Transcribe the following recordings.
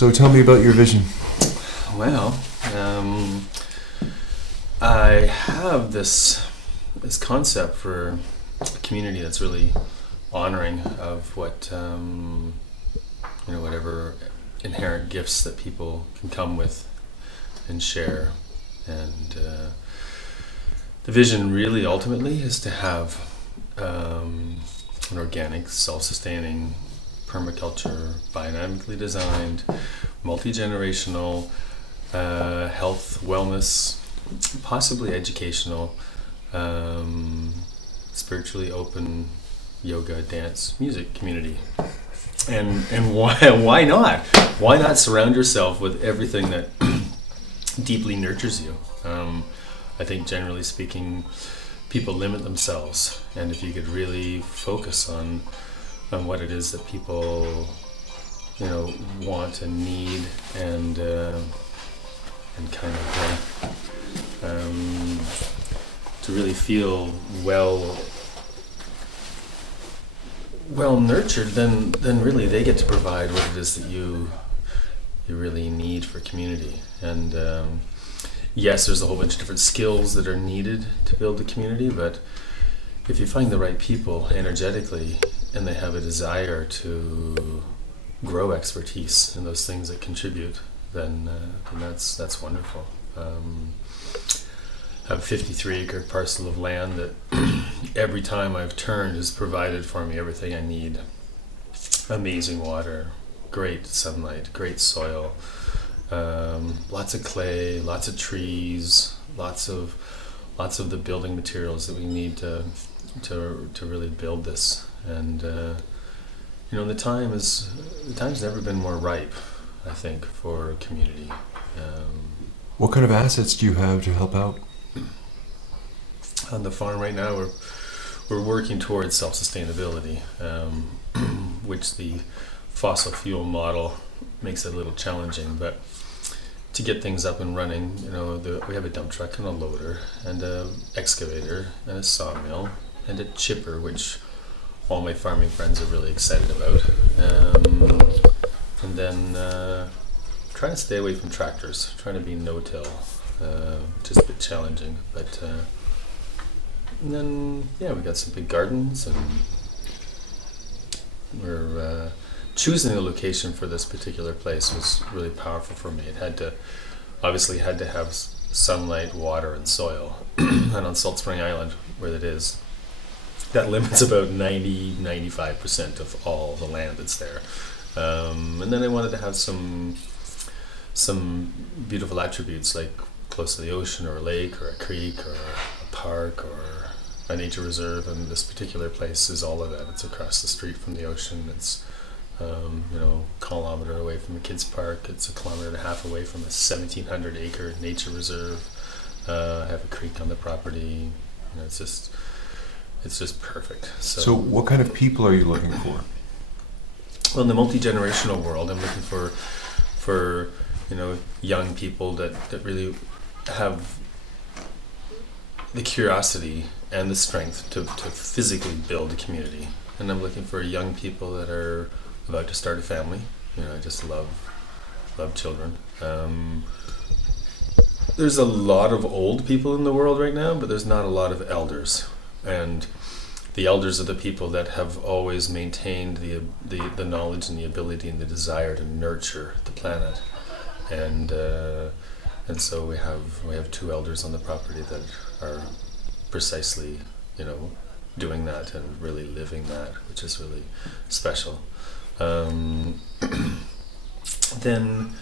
So tell me about your vision. Well, I have this concept for a community that's really honoring of what whatever inherent gifts that people can come with and share. And the vision really ultimately is to have an organic, self-sustaining permaculture, biodynamically designed, multi-generational, health, wellness, possibly educational, spiritually open yoga, dance, music community. And why not? Why not surround yourself with everything that deeply nurtures you? I think generally speaking, people limit themselves, and if you could really focus on what it is that people want and need, and kind of to really feel well nurtured, then really they get to provide what it is that you really need for community. And yes, there's a whole bunch of different skills that are needed to build a community, but if you find the right people energetically and they have a desire to grow expertise in those things that contribute, then that's wonderful. I have a 53-acre parcel of land that every time I've turned has provided for me everything I need. Amazing water, great sunlight, great soil, lots of clay, lots of trees, lots of the building materials that we need to really build this. And the time's never been more ripe, I think, for community. What kind of assets do you have to help out? On the farm right now, we're working towards self-sustainability, which the fossil fuel model makes it a little challenging. But to get things up and running, we have a dump truck and a loader and a excavator and a sawmill and a chipper, which all my farming friends are really excited about. And then trying to stay away from tractors, trying to be no-till, which is a bit challenging. But and then, we got some big gardens, and we're choosing the location for this particular place was really powerful for me. It had to have sunlight, water, and soil. And on Salt Spring Island, where it is, that limits about 95% of all the land that's there. And then I wanted to have some beautiful attributes, like close to the ocean, or a lake, or a creek, or a park, or a nature reserve. And this particular place is all of that. It's across the street from the ocean. It's kilometer away from a kids park. It's a kilometer and a half away from a 1,700-acre nature reserve. I have a creek on the property. It's just perfect. So what kind of people are you looking for? Well, in the multi-generational world, I'm looking for young people that really have the curiosity and the strength to physically build a community. And I'm looking for young people that are about to start a family. I just love children. There's a lot of old people in the world right now, but there's not a lot of elders. And the elders are the people that have always maintained the knowledge and the ability and the desire to nurture the planet. And so we have 2 elders on the property that are precisely, doing that and really living that, which is really special. Then,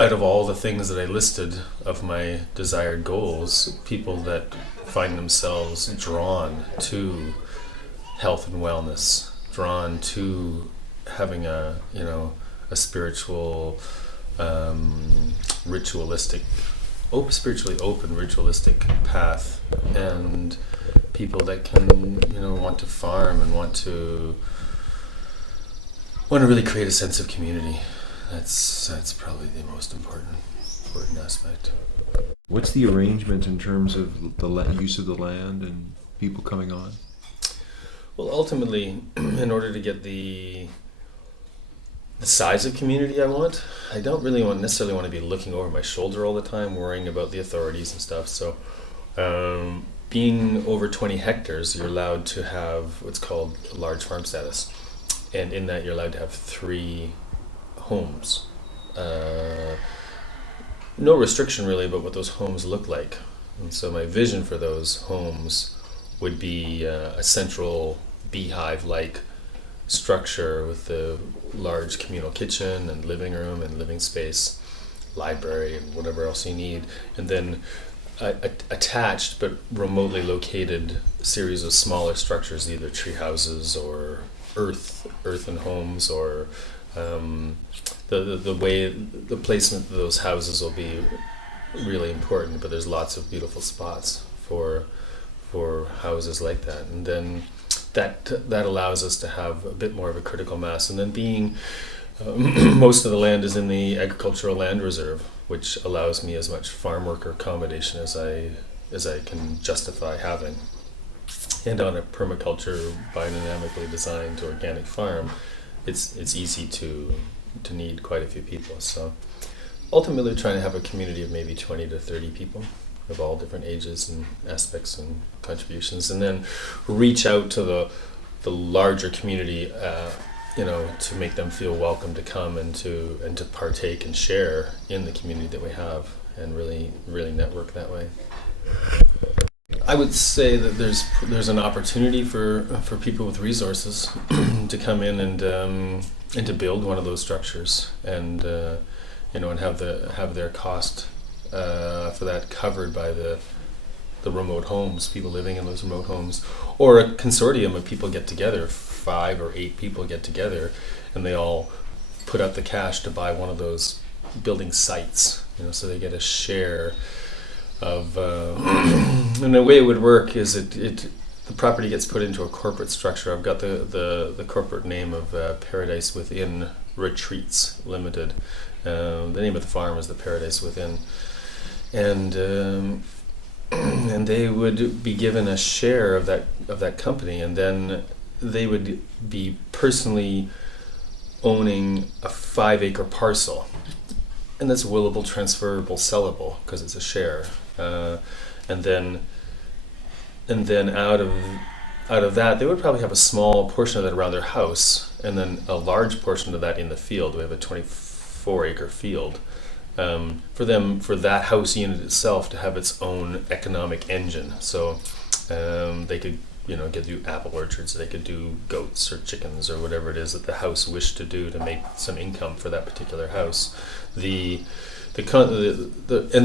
out of all the things that I listed of my desired goals, people that find themselves drawn to health and wellness, drawn to having a spiritual, spiritually open ritualistic path, and people that can want to farm and want to really create a sense of community. That's probably the most important aspect. What's the arrangement in terms of the use of the land and people coming on? Well, ultimately, in order to get the the size of community I want. I don't really necessarily want to be looking over my shoulder all the time, worrying about the authorities and stuff. So, being over 20 hectares, you're allowed to have what's called large farm status, and in that you're allowed to have 3 homes. No restriction really about what those homes look like. And so my vision for those homes would be a central beehive-like structure with the large communal kitchen and living room and living space, library and whatever else you need, and then attached but remotely located series of smaller structures, either tree houses or earthen homes, or the way the placement of those houses will be really important. But there's lots of beautiful spots for houses like that, and then that allows us to have a bit more of a critical mass. And then being most of the land is in the agricultural land reserve, which allows me as much farm worker accommodation as I can justify having. And on a permaculture biodynamically designed organic farm, it's easy to need quite a few people. So ultimately trying to have a community of maybe 20 to 30 people of all different ages and aspects and contributions, and then reach out to the larger community, to make them feel welcome to come and to partake and share in the community that we have, and really network that way. I would say that there's an opportunity for people with resources to come in and to build one of those structures, and and have their cost for that covered by the remote homes, people living in those remote homes, or a consortium of people get together, 5 or 8 people get together, and they all put up the cash to buy one of those building sites, so they get a share of. And the way it would work is the property gets put into a corporate structure. I've got the corporate name of Paradise Within Retreats Limited. The name of the farm is the Paradise Within, and they would be given a share of that company, and then they would be personally owning a 5-acre parcel, and that's willable, transferable, sellable because it's a share, and then out of that they would probably have a small portion of that around their house, and then a large portion of that in the field. We have a 24-acre field. For that house unit itself to have its own economic engine. So they could, get do apple orchards, they could do goats or chickens or whatever it is that the house wished to do to make some income for that particular house. And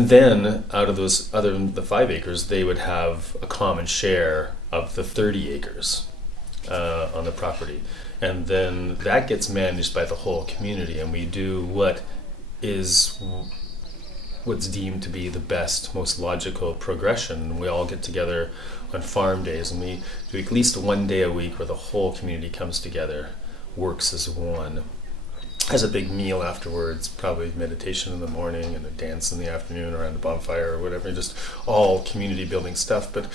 then out of those other than the 5 acres, they would have a common share of the 30 acres on the property. And then that gets managed by the whole community, and we do what's deemed to be the best, most logical progression. We all get together on farm days, and we do at least one day a week where the whole community comes together, works as one, has a big meal afterwards, probably meditation in the morning and a dance in the afternoon around a bonfire or whatever, just all community building stuff. But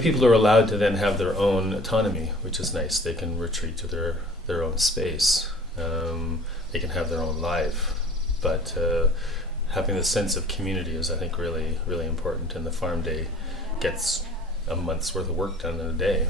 people are allowed to then have their own autonomy, which is nice. They can retreat to their own space. They can have their own life. But having the sense of community is, I think, really, really important. And the farm day gets a month's worth of work done in a day.